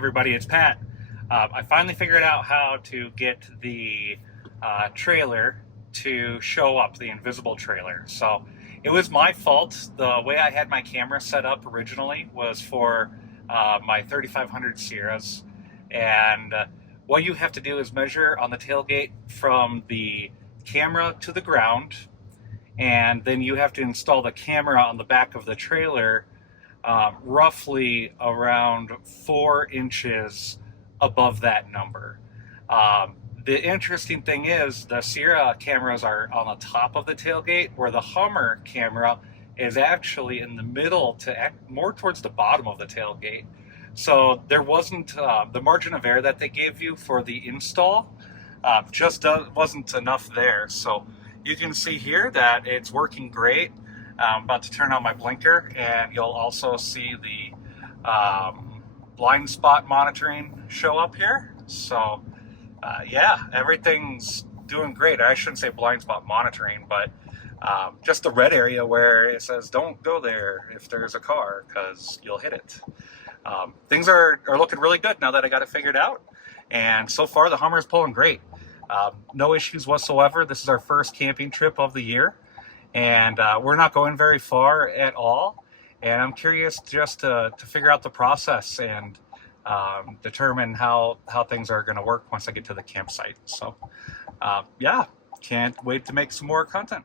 everybody, it's Pat. I finally figured out how to get the trailer to show up, the invisible trailer. So it was my fault. The way I had my camera set up originally was for my 3500 Sierras. And what you have to do is measure on the tailgate from the camera to the ground. And then you have to install the camera on the back of the trailer roughly around 4 inches above that number. The interesting thing is the Sierra cameras are on the top of the tailgate, where the Hummer camera is actually in the middle to more towards the bottom of the tailgate. So there wasn't the margin of error that they gave you for the install wasn't enough there. So you can see here that it's working great. I'm about to turn on my blinker, and you'll also see the blind spot monitoring show up here. So yeah, everything's doing great. I shouldn't say blind spot monitoring, but just the red area where it says don't go there if there's a car, because you'll hit it. Things are looking really good now that I got it figured out, and so far the Hummer's pulling great. No issues whatsoever. This is our first camping trip of the year, and we're not going very far at all, and I'm curious just to figure out the process and determine how things are going to work once I get to the campsite. So yeah, can't wait to make some more content.